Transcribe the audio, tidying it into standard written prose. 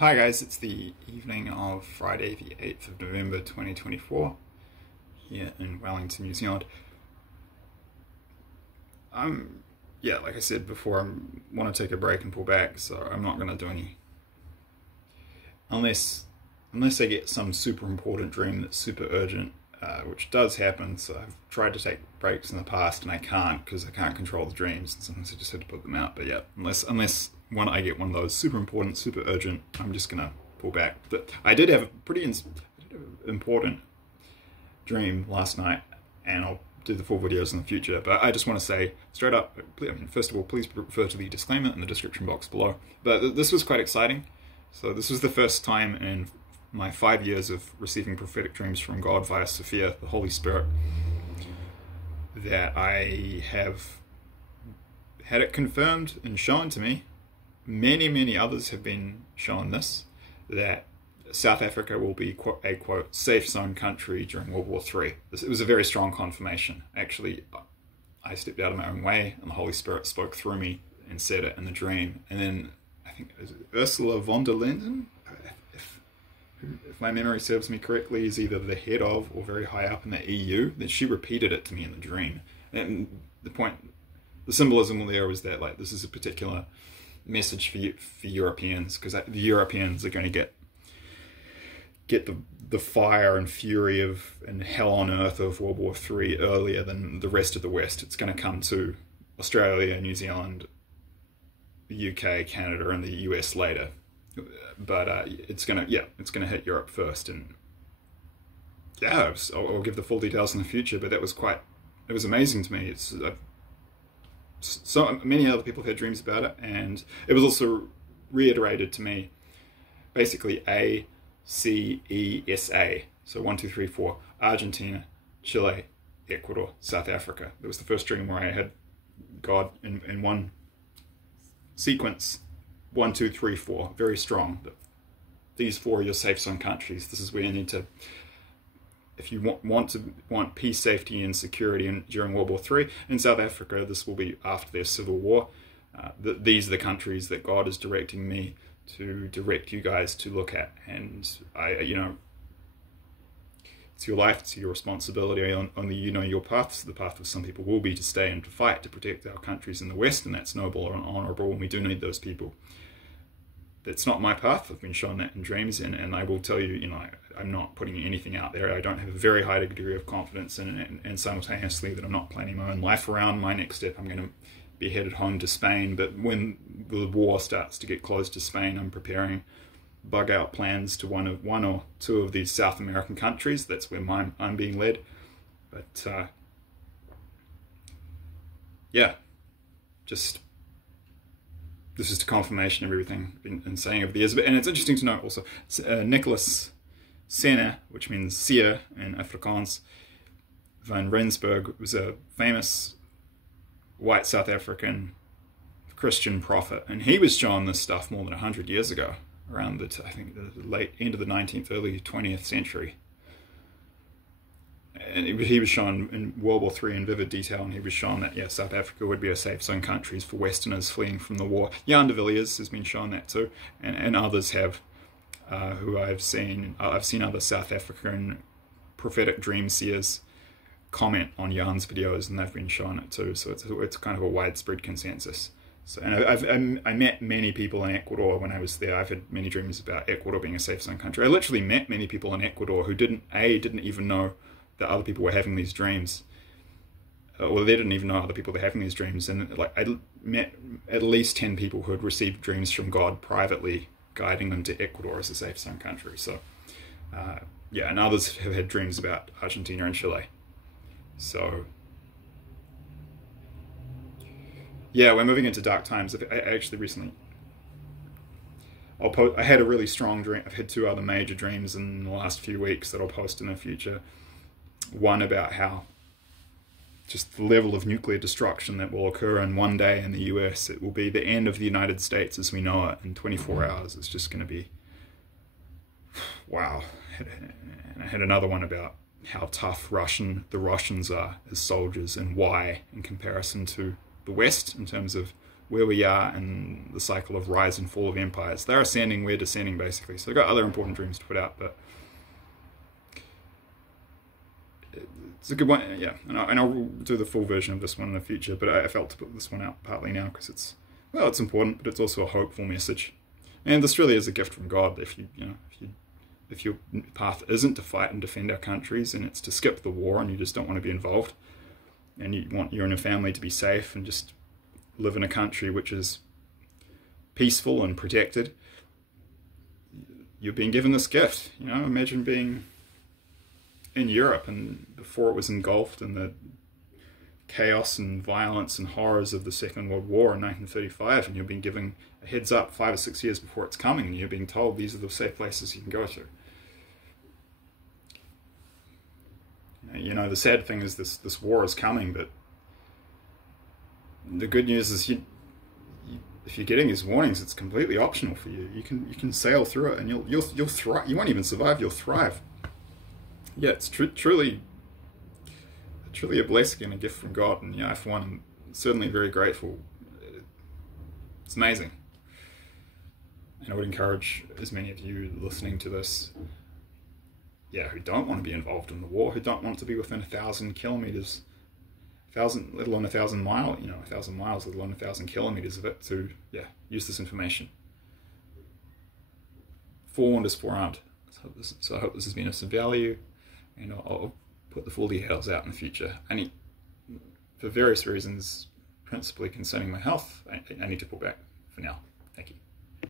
Hi guys, it's the evening of Friday the 8th of November 2024 here in Wellington, New Zealand. Yeah, like I said before, I want to take a break and pull back, so I'm not going to do any unless I get some super important dream that's super urgent, which does happen. So I've tried to take breaks in the past and I can't because I can't control the dreams, and sometimes I just have to put them out. But yeah, unless when I get one of those super important, super urgent, I'm just gonna pull back. But I did have a pretty important dream last night, and I'll do the full videos in the future. But I just want to say straight up, first of all, please refer to the disclaimer in the description box below. But this was quite exciting. So this was the first time in my 5 years of receiving prophetic dreams from God via Seer, the Holy Spirit, that I have had it confirmed and shown to me. Many others have been shown this, that South Africa will be a quote safe zone country during World War III. It was a very strong confirmation. Actually, I stepped out of my own way and the Holy Spirit spoke through me and said it in the dream. And then I think it was Ursula von der Leyen, if my memory serves me correctly, is either the head of or very high up in the EU, then she repeated it to me in the dream. And the symbolism there was that, like, this is a particular message for Europeans, because the Europeans are going to get the fire and fury and hell on earth of World War III earlier than the rest of the West. It's going to come to Australia, New Zealand, the UK, Canada, and the US later. But it's gonna hit Europe first, and yeah, I'll give the full details in the future. But it was amazing to me. So many other people had dreams about it, and it was also reiterated to me. Basically, ACESA. So 1, 2, 3, 4. Argentina, Chile, Ecuador, South Africa. It was the first dream where I had God in one sequence. 1, 2, 3, 4. Very strong. These 4 are your safe zone countries. This is where you need to, if you want peace, safety, and security during World War III. In South Africa, this will be after their civil war. These are the countries that God is directing me to direct you guys to look at. And it's your life, it's your responsibility. Only you know your paths. The path of some people will be to stay and to fight to protect our countries in the West, and that's noble and honourable, and we do need those people. That's not my path. I've been shown that in dreams, and I will tell you, I'm not putting anything out there. I don't have a very high degree of confidence in it, and simultaneously that I'm not planning my own life around. My next step, I'm going to be headed home to Spain, but when the war starts to get close to Spain, I'm preparing bug out plans to one or two of these South American countries. That's where I'm being led. But yeah, just this is the confirmation of everything I've been saying over the years. And it's interesting to note also, Nicholas Siener, which means Seer in Afrikaans, van Rensberg, was a famous white South African Christian prophet, and he was shown this stuff more than 100 years ago, around I think the late end of the 19th, early 20th century. And he was shown in World War III in vivid detail, and he was shown that, yeah, South Africa would be a safe zone country for Westerners fleeing from the war. Jan de Villiers has been shown that too, and others have, who I've seen other South African prophetic dream seers comment on Jan's videos, and they've been shown it too. So it's kind of a widespread consensus. So, and I met many people in Ecuador when I was there. I've had many dreams about Ecuador being a safe zone country. I literally met many people in Ecuador who didn't even know that other people were having these dreams, or they didn't even know other people were having these dreams. And like, I met at least 10 people who had received dreams from God privately, guiding them to Ecuador as a safe zone country. So yeah, and others have had dreams about Argentina and Chile. So yeah, we're moving into dark times. I actually recently, I had a really strong dream. I've had 2 other major dreams in the last few weeks that I'll post in the future. One about how just the level of nuclear destruction that will occur in one day in the US. It will be the end of the United States as we know it in 24 hours. It's just going to be, wow. And I had another one about how tough the Russians are as soldiers, and why in comparison to the West in terms of where we are in the cycle of rise and fall of empires. They're ascending, we're descending, basically. So I've got other important dreams to put out, but it's a good one, yeah. And I'll do the full version of this one in the future, but I felt to put this one out partly now because it's, well, it's important, but it's also a hopeful message. And this really is a gift from God. If your path isn't to fight and defend our countries, and it's to skip the war, and you just don't want to be involved, and you want you and your family to be safe and just live in a country which is peaceful and protected, you're being given this gift. You know, imagine being in Europe and before it was engulfed in the chaos and violence and horrors of the Second World War in 1935, and you're being given a heads up 5 or 6 years before it's coming, and you're being told these are the safe places you can go to. You know, the sad thing is this war is coming, but the good news is if you're getting these warnings, it's completely optional for you. You can sail through it, and you'll thrive. You won't even survive. You'll thrive. Yeah, it's truly a blessing and a gift from God, and for one, I'm certainly very grateful. It's amazing, and I would encourage as many of you listening to this, who don't want to be involved in the war, who don't want to be within 1,000 kilometers, let alone 1,000 miles, 1,000 miles, let alone 1,000 kilometers of it, to use this information. Forewarned is forearmed. So I hope this has been of some value, and I'll put the full details out in the future. For various reasons, principally concerning my health, I need to pull back for now. Thank you.